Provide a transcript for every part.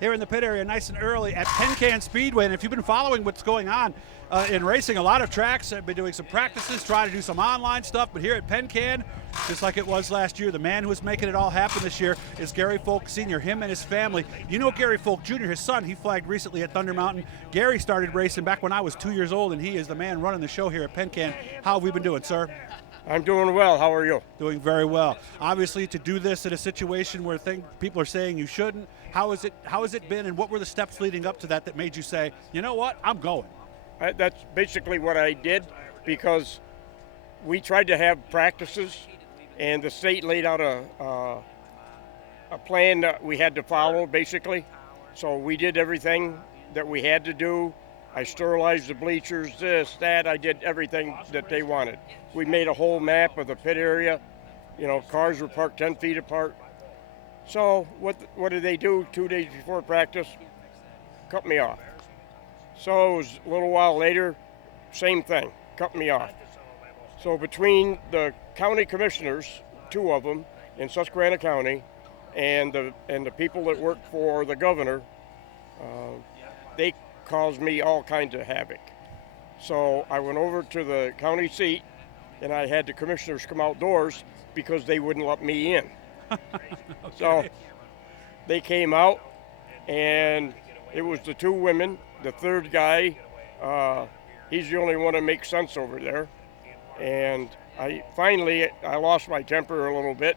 here in the pit area nice and early at Penn Can Speedway. And if you've been following what's going on in racing, a lot of tracks have been doing some practices, trying to do some online stuff. But here at Penn Can, just like it was last year, the man who is making it all happen this year is Gary Folk Sr., him and his family. You know Gary Folk Jr., his son, he flagged recently at Thunder Mountain. Gary started racing back when I was 2 years old, and he is the man running the show here at Penn Can. How have we been doing, sir? I'm doing well. How are you? Doing very well. Obviously, to do this in a situation where people are saying you shouldn't, how has it been, and what were the steps leading up to that made you say, you know what, I'm going? That's basically what I did, because we tried to have practices, and the state laid out a plan that we had to follow, basically. So we did everything that we had to do. I sterilized the bleachers, this, that. I did everything that they wanted. We made a whole map of the pit area. You know, cars were parked 10 feet apart. So what did they do 2 days before practice? Cut me off. So it was a little while later, same thing, cut me off. So between the county commissioners, 2 of them in Susquehanna County, and the people that work for the governor, they caused me all kinds of havoc. So I went over to the county seat, and I had the commissioners come outdoors because they wouldn't let me in. Okay. So they came out, and it was the 2 women. The third guy, he's the only one that makes sense over there. And I lost my temper a little bit,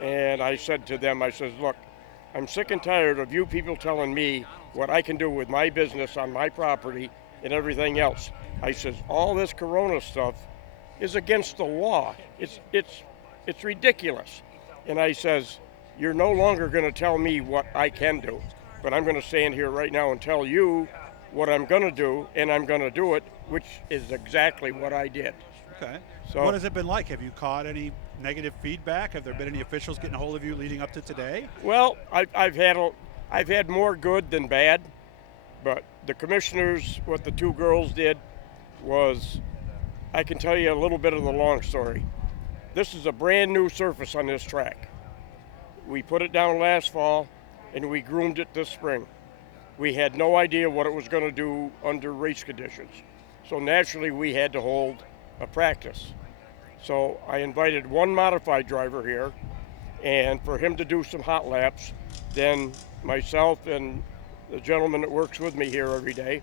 and I said to them, I says, look, I'm sick and tired of you people telling me what I can do with my business on my property and everything else. I says, all this corona stuff is against the law. It's ridiculous. And I says, you're no longer going to tell me what I can do, but I'm going to stand here right now and tell you what I'm going to do, and I'm going to do it, which is exactly what I did. Okay. So what has it been like? Have you caught any negative feedback? Have there been any officials getting a hold of you leading up to today? Well, I've had more good than bad, but the commissioners, what the 2 girls did was, I can tell you a little bit of the long story. This is a brand new surface on this track. We put it down last fall, and we groomed it this spring. We had no idea what it was going to do under race conditions. So naturally, we had to hold a practice. So I invited 1 modified driver here, and for him to do some hot laps. Then myself and the gentleman that works with me here every day.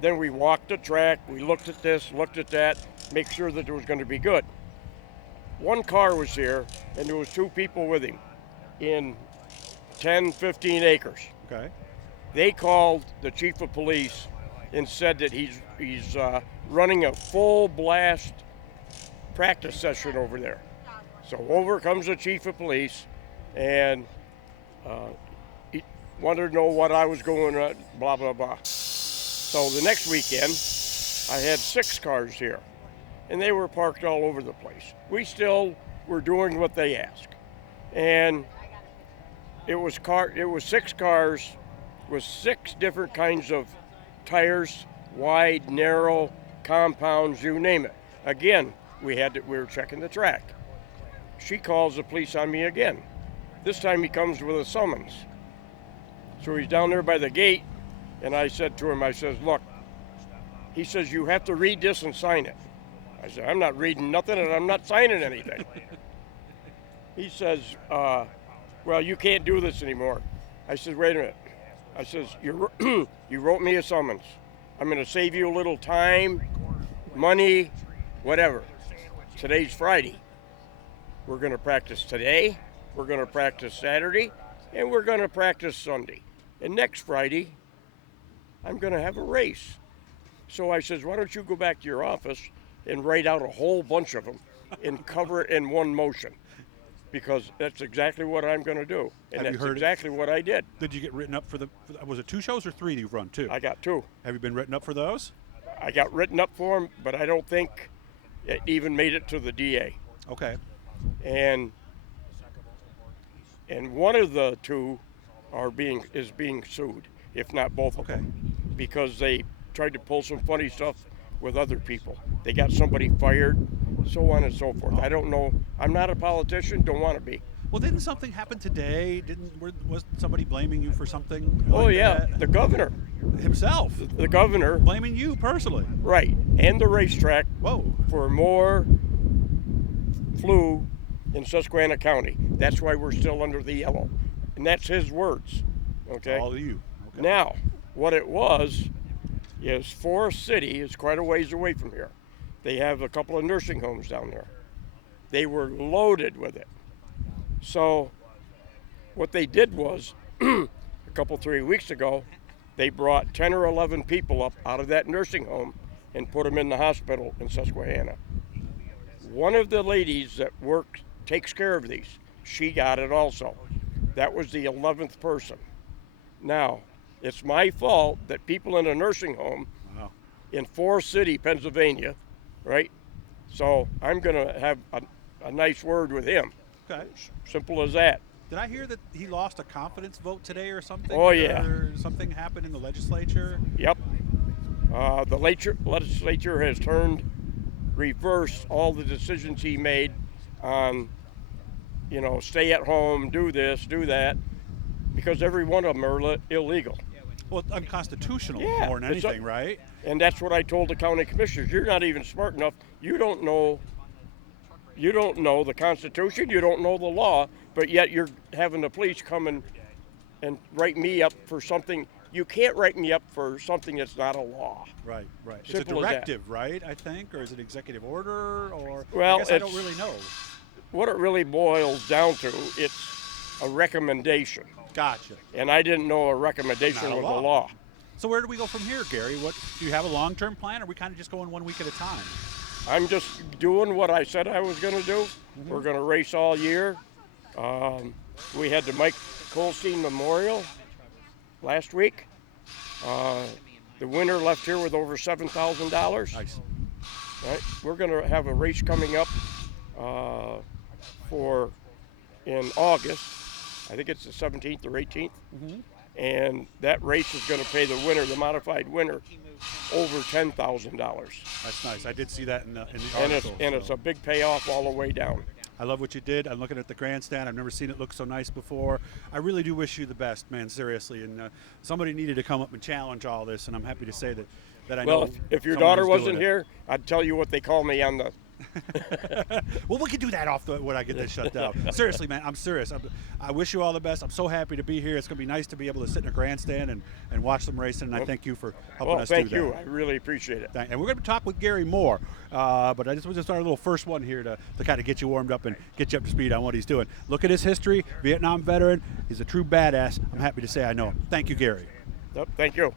Then we walked the track, we looked at this, looked at that, make sure that it was going to be good. 1 car was here, and there was 2 people with him in 10, 15 acres. Okay. They called the chief of police and said that he's running a full blast practice session over there. So over comes the chief of police, and he wanted to know what I was going on, blah, blah, blah. So the next weekend, I had 6 cars here, and they were parked all over the place. We still were doing what they asked. And it was 6 cars with 6 different kinds of tires, wide, narrow, compounds, you name it. Again, we were checking the track. She calls the police on me again. This time he comes with a summons. So he's down there by the gate, and I said to him, I says, look, he says, you have to read this and sign it. I said, I'm not reading nothing, and I'm not signing anything. He says, well, you can't do this anymore. I said, wait a minute. I says, you wrote me a summons. I'm going to save you a little time, money, whatever. Today's Friday. We're going to practice today, we're going to practice Saturday, and we're going to practice Sunday. And next Friday, I'm going to have a race. So I says, why don't you go back to your office and write out a whole bunch of them and cover it in one motion? Because that's exactly what I'm going to do. And that's exactly what I did. Did you get written up was it 2 shows or 3 you've run, 2? I got 2. Have you been written up for those? I got written up for them, but I don't think it even made it to the DA. Okay. And one of the 2 is being sued, if not both of them, because they tried to pull some funny stuff with other people. They got somebody fired, so on and so forth. I don't know. I'm not a politician, don't want to be. Well, didn't something happen today? Was somebody blaming you for something? Oh like yeah, that? the governor. Himself The governor, blaming you personally. right, and the racetrack Whoa. for more flu in Susquehanna County. That's why we're still under the yellow. And that's his words. Okay? All of you. Okay. Now, what it was is Forest City is quite a ways away from here. They have a couple of nursing homes down there. They were loaded with it. So what they did was a couple, 3 weeks ago, they brought 10 or 11 people up out of that nursing home and put them in the hospital in Susquehanna. One of the ladies that takes care of these, she got it also. That was the 11th person. Now, it's my fault that people in a nursing home in Forest City, Pennsylvania, right? So I'm going to have a nice word with him. Okay. Simple as that. Did I hear that he lost a confidence vote today or something? Oh, yeah. Or something happened in the legislature? Yep. The legislature has reversed all the decisions he made on, stay at home, do this, do that, because every one of them are illegal. Well, it's unconstitutional Yeah, more than anything, right? And that's what I told the county commissioners. You're not even smart enough. You don't know the Constitution. You don't know the law, but yet you're having the police come and write me up for something. You can't write me up for something that's not a law. Right, right. It's a Simple as that. directive, right, I think? Or is it executive order? Or Well, I guess I don't really know. What it really boils down to, it's a recommendation. Gotcha. And I didn't know a recommendation Not a was law. a law. So where do we go from here, Gary? What do you have a long-term plan, or are we kind of just going 1 week at a time? I'm just doing what I said I was going to do. Mm-hmm. We're going to race all year. We had the Mike Colstein Memorial last week. The winner left here with over $7,000. Nice. Right? We're going to have a race coming up in August. I think it's the 17th or 18th. Mm-hmm. And that race is going to pay the winner, the modified winner, over $10,000. That's nice. I did see that in the article. And it's a big payoff all the way down. I love what you did. I'm looking at the grandstand. I've never seen it look so nice before. I really do wish you the best, man, seriously. And somebody needed to come up and challenge all this, and I'm happy to say that I know. Well, if your someone daughter who's wasn't doing it. here, I'd tell you what they call me on the. Well, we can do that when I get this shut down. Seriously, man, I'm serious. I wish you all the best. I'm so happy to be here. It's going to be nice to be able to sit in a grandstand and watch them racing, and I thank you for helping us do that. Thank you. I really appreciate it. And we're going to talk with Gary more, but I just want to start a little first one here to kind of get you warmed up and get you up to speed on what he's doing. Look at his history, Vietnam veteran. He's a true badass. I'm happy to say I know him. Thank you, Gary. Yep, thank you.